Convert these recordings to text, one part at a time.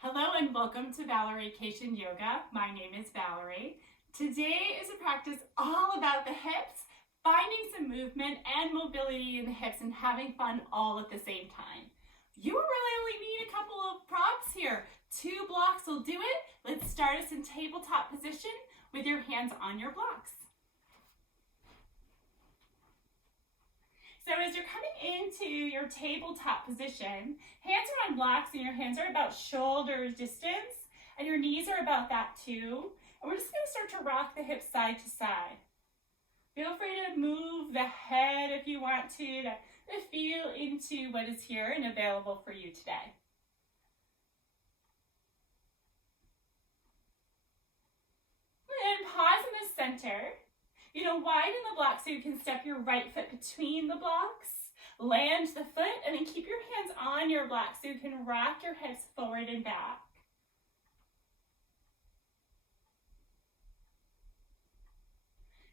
Hello and welcome to Valerie Yoga. My name is Valerie. Today is a practice all about the hips, finding some movement and mobility in the hips and having fun all at the same time. You really only need a couple of props here. 2 blocks will do it. Let's start us in tabletop position with your hands on your blocks. So as you're coming into your tabletop position, hands are on blocks and your hands are about shoulder distance and your knees are about that too. And we're just going to start to rock the hips side to side. Feel free to move the head if you want to feel into what is here and available for you today. And pause in the center. Widen the block so you can step your right foot between the blocks, land the foot, and then keep your hands on your block so you can rock your hips forward and back.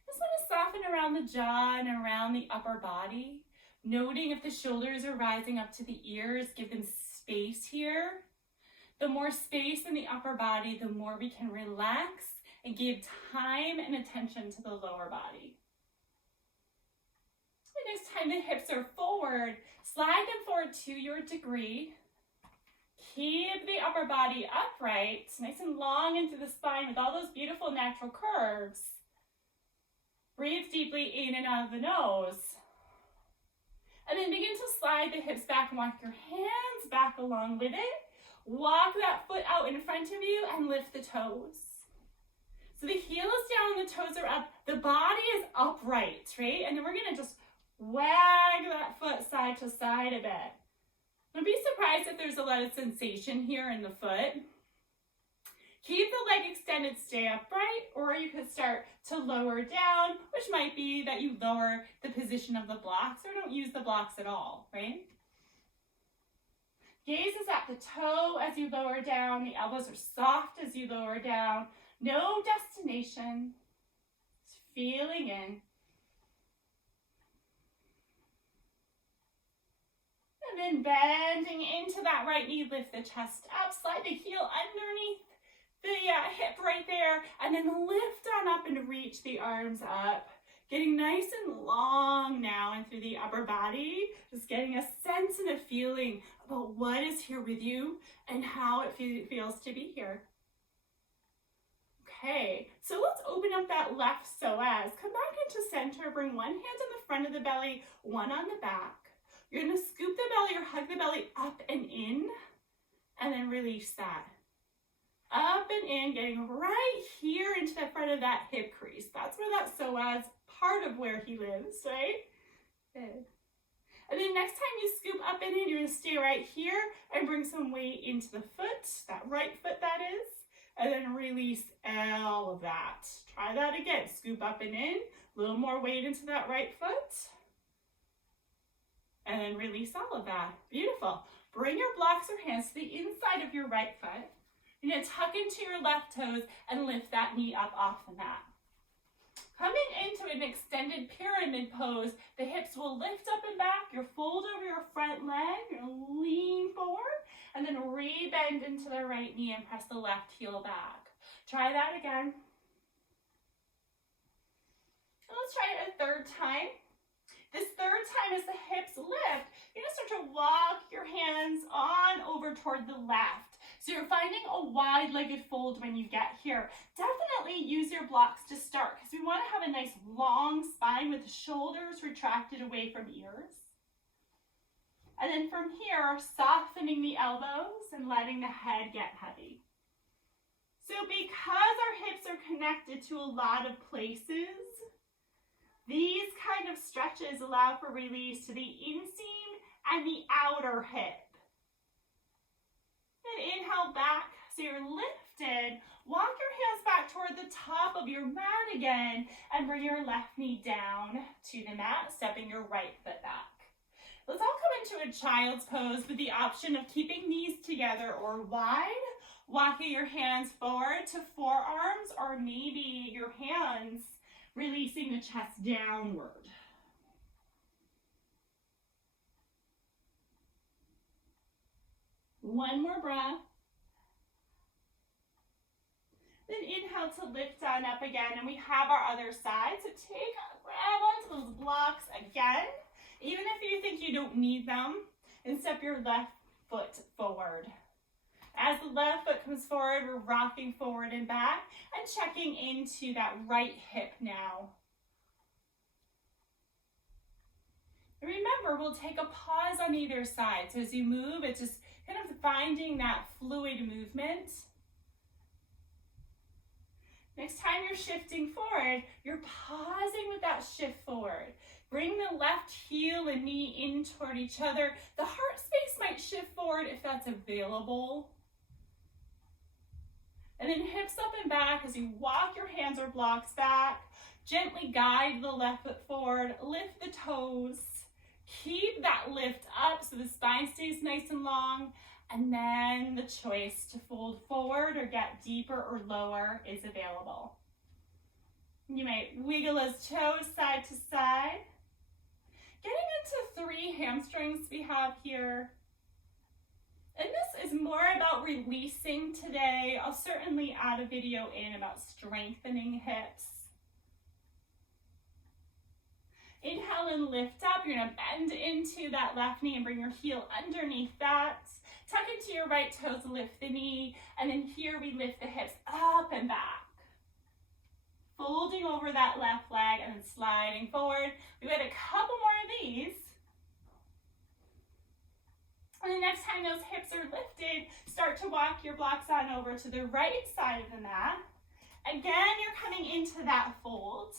Just want to soften around the jaw and around the upper body, noting if the shoulders are rising up to the ears, give them space here. The more space in the upper body, the more we can relax and give time and attention to the lower body. The next time the hips are forward, slide them forward to your degree. Keep the upper body upright, nice and long into the spine with all those beautiful natural curves. Breathe deeply in and out of the nose. And then begin to slide the hips back and walk your hands back along with it. Walk that foot out in front of you and lift the toes. So the heel is down and the toes are up. The body is upright, right? And then we're going to just wag that foot side to side a bit. Don't be surprised if there's a lot of sensation here in the foot. Keep the leg extended, stay upright, or you could start to lower down, which might be that you lower the position of the blocks or don't use the blocks at all, right? Gaze is at the toe as you lower down. The elbows are soft as you lower down. No destination. Just feeling in. And then bending into that right knee, lift the chest up, slide the heel underneath the hip right there, and then lift on up and reach the arms up. Getting nice and long now and through the upper body, just getting a sense and a feeling about what is here with you and how it feels to be here. Okay, so let's open up that left psoas. Come back into center, bring one hand on the front of the belly, one on the back. You're gonna scoop the belly or hug the belly up and in, and then release that. Up and in, getting right here into the front of that hip crease. That's where that psoas, part of where he lives, right? Good. And then next time you scoop up and in, you're gonna stay right here and bring some weight into the foot, that right foot that is, and then release all of that. Try that again. Scoop up and in, a little more weight into that right foot, and then release all of that. Beautiful. Bring your blocks or hands to the inside of your right foot. You're going to tuck into your left toes and lift that knee up off the mat. Coming into an extended pyramid pose, the hips will lift up and back. You'll fold over your front leg, you'll lean forward, and then re-bend into the right knee and press the left heel back. Try that again. And let's try it a third time. This third time as the hips lift, you're going to start to walk your hands on over toward the left. So you're finding a wide-legged fold when you get here. Definitely use your blocks to start because we want to have a nice long spine with the shoulders retracted away from ears. And then from here, softening the elbows and letting the head get heavy. So because our hips are connected to a lot of places, these kind of stretches allow for release to the inseam and the outer hip. And inhale back, so you're lifted. Walk your hands back toward the top of your mat again and bring your left knee down to the mat, stepping your right foot back. Let's all come into a child's pose with the option of keeping knees together or wide, walking your hands forward to forearms, or maybe your hands releasing the chest downward. One more breath. inhale to lift on up again, and we have our other side. So grab onto those blocks again, even if you think you don't need them, and step your left foot forward. As the left foot comes forward, we're rocking forward and back and checking into that right hip now. And remember, we'll take a pause on either side. So as you move, it's just kind of finding that fluid movement. Next time you're shifting forward, you're pausing with that shift forward. Bring the left heel and knee in toward each other. The heart space might shift forward if that's available. And then hips up and back as you walk your hands or blocks back. Gently guide the left foot forward. Lift the toes. Keep that lift up so the spine stays nice and long. And then the choice to fold forward or get deeper or lower is available. You might wiggle those toes side to side. Getting into 3 hamstrings we have here. And this is more about releasing today. I'll certainly add a video in about strengthening hips. Inhale and lift up. You're going to bend into that left knee and bring your heel underneath that. Tuck into your right toes, lift the knee. And then here we lift the hips up and back. Folding over that left leg and then sliding forward. We've got a couple more of these. And the next time those hips are lifted, start to walk your blocks on over to the right side of the mat. Again, you're coming into that fold.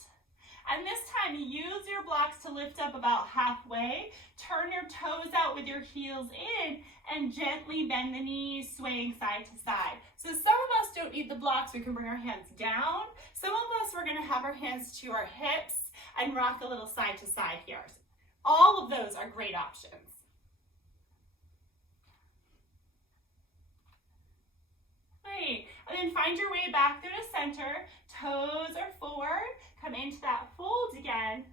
And this time, use your blocks to lift up about halfway. Turn your toes out with your heels in and gently bend the knees, swaying side to side. So some of us don't need the blocks. We can bring our hands down. Some of us, we're going to have our hands to our hips and rock a little side to side here. All of those are great options. Right. And then find your way back through the center. Toes are forward. Come into that fold again.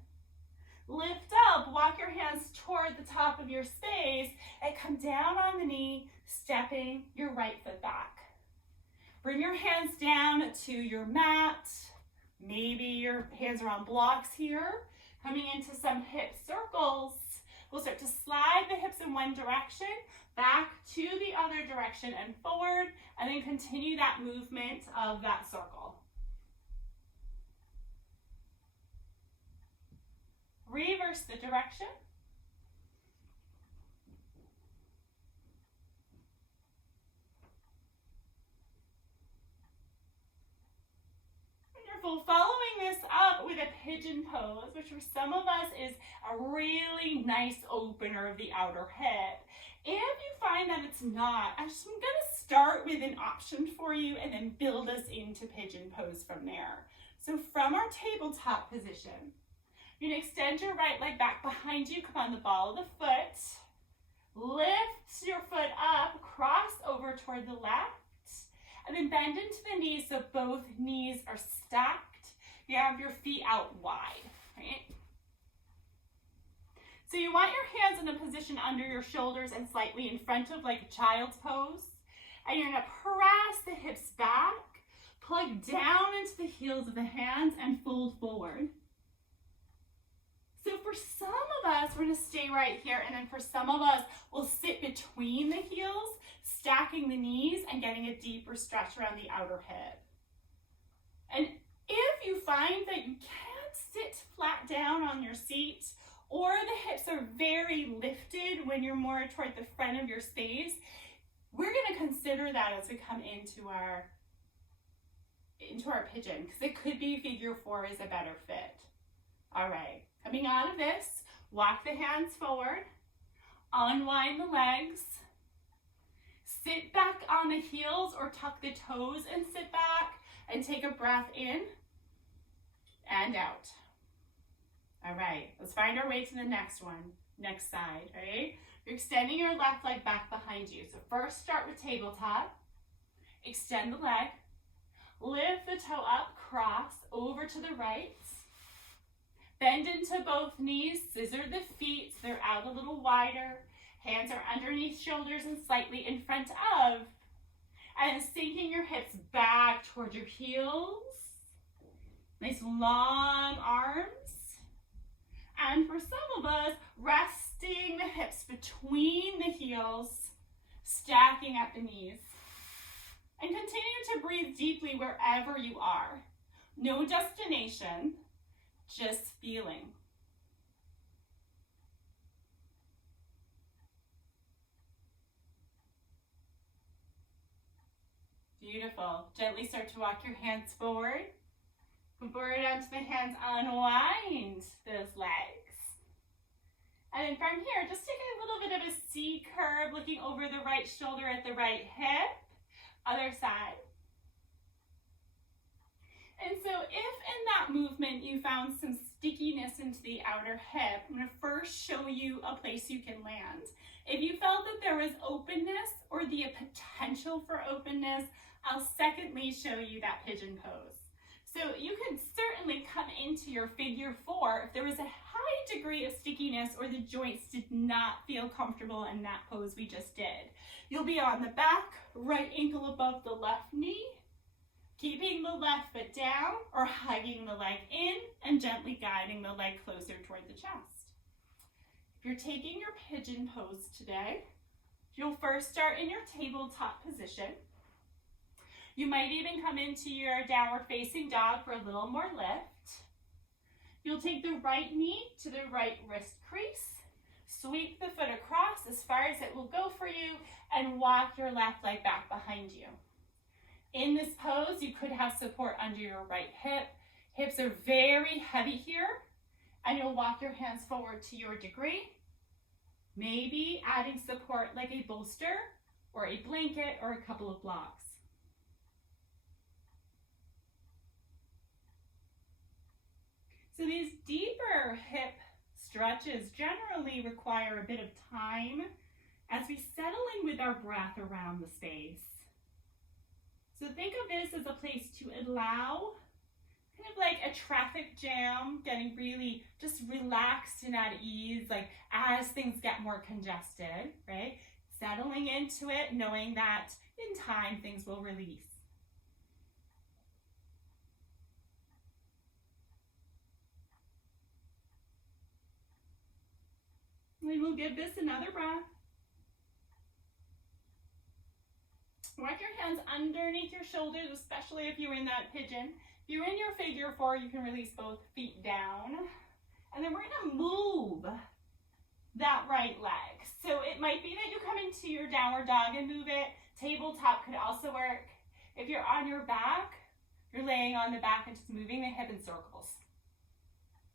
Lift up. Walk your hands toward the top of your space and come down on the knee, stepping your right foot back. Bring your hands down to your mat. Maybe your hands are on blocks here. Coming into some hip circles. We'll start to slide the hips in one direction, back to the other direction and forward, and then continue that movement of that circle. Reverse the direction. Wonderful. Following this up with a pigeon pose, which for some of us is a really nice opener of the outer hip. If you find that it's not, I'm going to start with an option for you and then build us into pigeon pose from there. So from our tabletop position, you're going to extend your right leg back behind you. Come on the ball of the foot. Lift your foot up, cross over toward the left, and then bend into the knees so both knees are stacked. You have your feet out wide, right? So you want your hands in a position under your shoulders and slightly in front of, like a child's pose. And you're going to press the hips back, plug down into the heels of the hands, and fold forward. So for some of us, we're going to stay right here. And then for some of us, we'll sit between the heels, stacking the knees and getting a deeper stretch around the outer hip. And if you find that you can't sit flat down on your seat, or the hips are very lifted when you're more toward the front of your space, we're going to consider that as we come into our pigeon, because it could be figure 4 is a better fit. All right, coming out of this, walk the hands forward, unwind the legs, sit back on the heels or tuck the toes and sit back and take a breath in and out. All right, let's find our way to the next one, next side, right? You're extending your left leg back behind you. So first start with tabletop, extend the leg, lift the toe up, cross over to the right, bend into both knees, scissor the feet so they're out a little wider, hands are underneath shoulders and slightly in front of, And sinking your hips back toward your heels. Nice long arms. And for some of us, resting the hips between the heels, stacking at the knees. And continue to breathe deeply wherever you are. No destination, just feeling. Beautiful. Gently start to walk your hands forward. Come forward onto the hands, unwind those legs. And then from here, just take a little bit of a C curve, looking over the right shoulder at the right hip. Other side. And so if in that movement you found some stickiness into the outer hip, I'm going to first show you a place you can land. If you felt that there was openness or the potential for openness, I'll secondly show you that pigeon pose. So you can certainly come into your figure four if there was a high degree of stickiness or the joints did not feel comfortable in that pose we just did. You'll be on the back, right ankle above the left knee, keeping the left foot down or hugging the leg in and gently guiding the leg closer toward the chest. If you're taking your pigeon pose today, you'll first start in your tabletop position. You might even come into your downward facing dog for a little more lift. You'll take the right knee to the right wrist crease, sweep the foot across as far as it will go for you, and walk your left leg back behind you. In this pose, you could have support under your right hip. Hips are very heavy here, and you'll walk your hands forward to your degree, maybe adding support like a bolster or a blanket or a couple of blocks. So these deeper hip stretches generally require a bit of time as we settle in with our breath around the space. So think of this as a place to allow, kind of like a traffic jam, getting really just relaxed and at ease, like as things get more congested, right? Settling into it, knowing that in time things will release. And we'll give this another breath. Walk your hands underneath your shoulders, especially if you're in that pigeon. If you're in your figure four, you can release both feet down. And then we're gonna move that right leg. So it might be that you come into your downward dog and move it. Tabletop could also work. If you're on your back, you're laying on the back and just moving the hip in circles.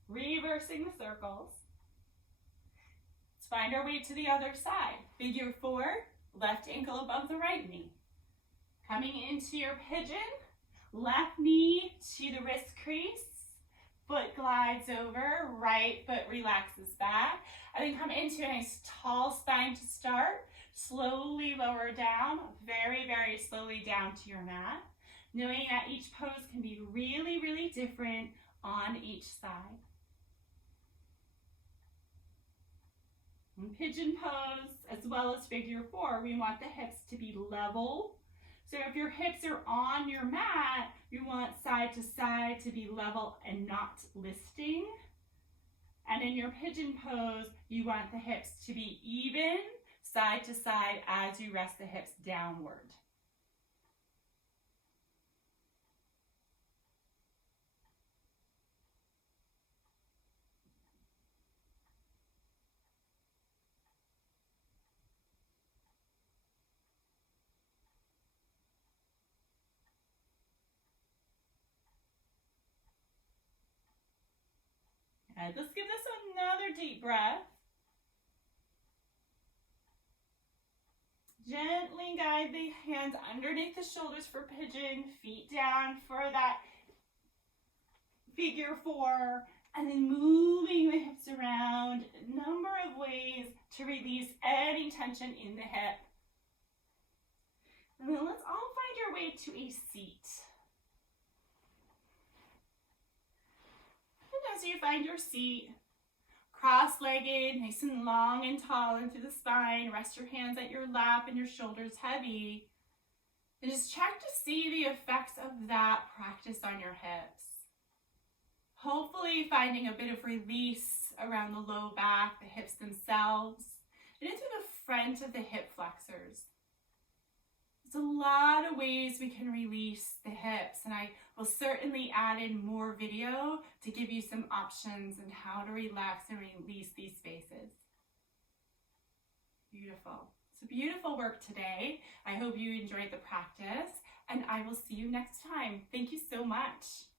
Reversing the circles. Let's find our way to the other side. Figure four, left ankle above the right knee. Coming into your pigeon, left knee to the wrist crease, foot glides over, right foot relaxes back, and then come into a nice tall spine to start. Slowly lower down, very, very slowly down to your mat, knowing that each pose can be really, really different on each side. In pigeon pose, as well as figure four, we want the hips to be level. So if your hips are on your mat, you want side to side to be level and not listing. And in your pigeon pose, you want the hips to be even, side to side as you rest the hips downward. And let's give this another deep breath. Gently guide the hands underneath the shoulders for pigeon, feet down for that figure four, and then moving the hips around a number of ways to release any tension in the hip. And then let's all find our way to a seat. And as you find your seat, cross-legged, nice and long and tall into the spine. Rest your hands at your lap and your shoulders heavy. And just check to see the effects of that practice on your hips. Hopefully finding a bit of release around the low back, the hips themselves, and into the front of the hip flexors. There's a lot of ways we can release the hips, and I will certainly add in more video to give you some options on how to relax and release these spaces. Beautiful. So beautiful work today. I hope you enjoyed the practice, and I will see you next time. Thank you so much.